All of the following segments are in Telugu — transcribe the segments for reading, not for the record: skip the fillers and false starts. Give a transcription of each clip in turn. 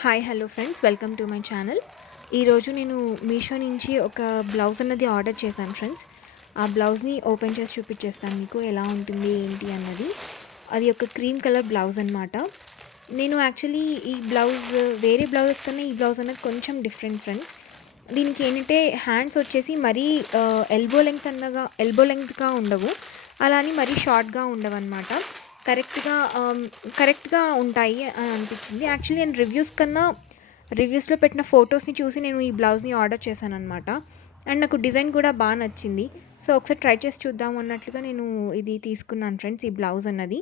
Hi hello friends, welcome to my channel. ఈరోజు నేను మీషో నుంచి ఒక బ్లౌజ్ అన్నది ఆర్డర్ చేశాను ఫ్రెండ్స్. ఆ బ్లౌజ్ని ఓపెన్ చేసి చూపించేస్తాను మీకు ఎలా ఉంటుంది ఏంటి అన్నది. అది ఒక క్రీమ్ కలర్ బ్లౌజ్ అనమాట. నేను యాక్చువల్లీ ఈ బ్లౌజ్ వేరే బ్లౌజెస్ కన్నా ఈ బ్లౌజ్ అనేది కొంచెం డిఫరెంట్ ఫ్రెండ్స్. దీనికి ఏంటంటే హ్యాండ్స్ వచ్చేసి మరీ ఎల్బో లెంగ్త్గా ఉండవు, అలా అని మరీ షార్ట్గా ఉండవు అనమాట. కరెక్ట్గా ఉంటాయి అని అనిపించింది. యాక్చువల్లీ నేను రివ్యూస్లో పెట్టిన ఫొటోస్ని చూసి నేను ఈ బ్లౌజ్ని ఆర్డర్ చేశాను అనమాట. అండ్ నాకు డిజైన్ కూడా బాగా నచ్చింది. సో ఒకసారి ట్రై చేసి చూద్దాం అన్నట్లుగా నేను ఇది తీసుకున్నాను ఫ్రెండ్స్, ఈ బ్లౌజ్ అన్నది.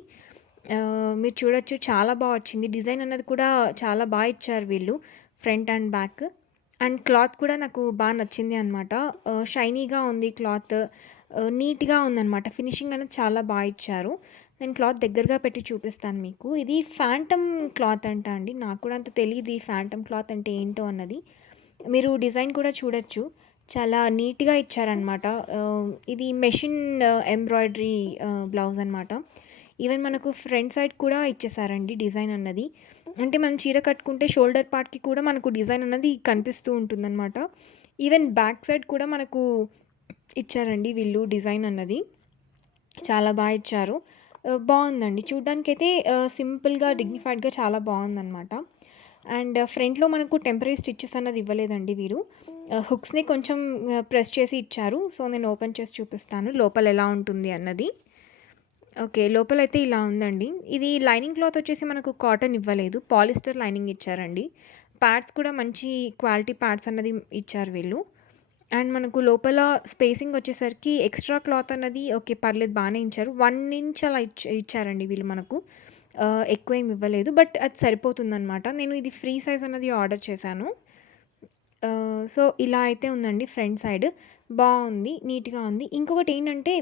మీరు చూడొచ్చు, చాలా బాగా వచ్చింది. డిజైన్ అన్నది కూడా చాలా బాగా ఇచ్చారు వీళ్ళు, front and back. And cloth కూడా నాకు బాగా నచ్చింది అనమాట. షైనీగా ఉంది క్లాత్, నీట్గా ఉందన్నమాట. ఫినిషింగ్ అనేది చాలా బాగా ఇచ్చారు. నేను క్లాత్ దగ్గరగా పెట్టి చూపిస్తాను మీకు. ఇది ఫ్యాంటమ్ క్లాత్ అండి. నాకు కూడా అంత తెలియదు ఈ ఫ్యాంటమ్ క్లాత్ అంటే ఏంటో అన్నది. మీరు డిజైన్ కూడా చూడొచ్చు, చాలా నీట్గా ఇచ్చారనమాట. ఇది మెషిన్ ఎంబ్రాయిడరీ బ్లౌజ్ అనమాట. ఈవెన్ మనకు ఫ్రంట్ సైడ్ కూడా ఇచ్చేసారండి డిజైన్ అన్నది. అంటే మనం చీర కట్టుకుంటే షోల్డర్ పార్ట్కి కూడా మనకు డిజైన్ అన్నది కనిపిస్తూ ఉంటుందన్నమాట. ఈవెన్ బ్యాక్ సైడ్ కూడా మనకు ఇచ్చారండి వీళ్ళు డిజైన్ అన్నది. చాలా బాగా ఇచ్చారు. బాగుందండి చూడ్డానికైతే. సింపుల్గా డిగ్నిఫైడ్గా చాలా బాగుందన్నమాట. అండ్ ఫ్రంట్లో మనకు టెంపరీ స్టిచ్చెస్ అన్నది ఇవ్వలేదండి వీరు. హుక్స్ని కొంచెం ప్రెస్ చేసి ఇచ్చారు. సో నేను ఓపెన్ చేసి చూపిస్తాను లోపల ఎలా ఉంటుంది అన్నది. ఓకే, లోపలైతే ఇలా ఉందండి. ఇది లైనింగ్ క్లాత్ వచ్చేసి మనకు కాటన్ ఇవ్వలేదు, పాలిస్టర్ లైనింగ్ ఇచ్చారండి. ప్యాడ్స్ కూడా మంచి క్వాలిటీ ప్యాడ్స్ అన్నది ఇచ్చారు వీళ్ళు. అండ్ మనకు లోపల స్పేసింగ్ వచ్చేసరికి ఎక్స్ట్రా క్లాత్ అన్నది ఓకే పర్లేదు, బాగానే ఇచ్చారు. 1 ఇంచ్ అలా ఇచ్చారండి వీళ్ళు మనకు. ఎక్కువ ఏమి ఇవ్వలేదు, బట్ అది సరిపోతుందన్నమాట. నేను ఇది ఫ్రీ సైజ్ అన్నది ఆర్డర్ చేశాను. సో ఇలా అయితే ఉందండి ఫ్రంట్ సైడ్. బాగుంది, నీట్గా ఉంది. ఇంకొకటి ఏంటంటే,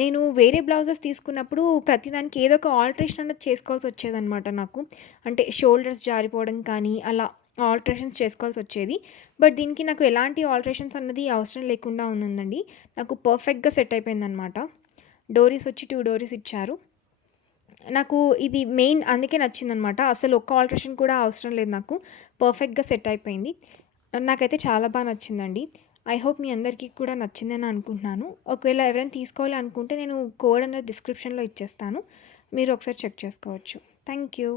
నేను వేరే బ్లౌజెస్ తీసుకున్నప్పుడు ప్రతిదానికి ఏదో ఒక ఆల్ట్రేషన్ అన్నది చేసుకోవాల్సి వచ్చేదన్నమాట నాకు. అంటే షోల్డర్స్ జారిపోవడం కానీ అలా ఆల్ట్రేషన్స్ చేసుకోవాల్సి వచ్చేది. బట్ దీనికి నాకు ఎలాంటి ఆల్ట్రేషన్స్ అన్నది అవసరం లేకుండా ఉందండి. నాకు పర్ఫెక్ట్గా సెట్ అయిపోయిందనమాట. డోరీస్ వచ్చి 2 డోరీస్ ఇచ్చారు. నాకు ఇది మెయిన్ అందుకే నచ్చిందనమాట. అసలు ఒక్క ఆల్ట్రేషన్ కూడా అవసరం లేదు నాకు. పర్ఫెక్ట్గా సెట్ అయిపోయింది. నాకైతే చాలా బాగా నచ్చిందండి. ఐ హోప్ మీ అందరికీ కూడా నచ్చిందని అనుకుంటున్నాను. ఒకవేళ ఎవరైనా తీసుకోవాలి అనుకుంటే నేను కోడ్ అనేది డిస్క్రిప్షన్లో ఇచ్చేస్తాను, మీరు ఒకసారి చెక్ చేసుకోవచ్చు. Thank you.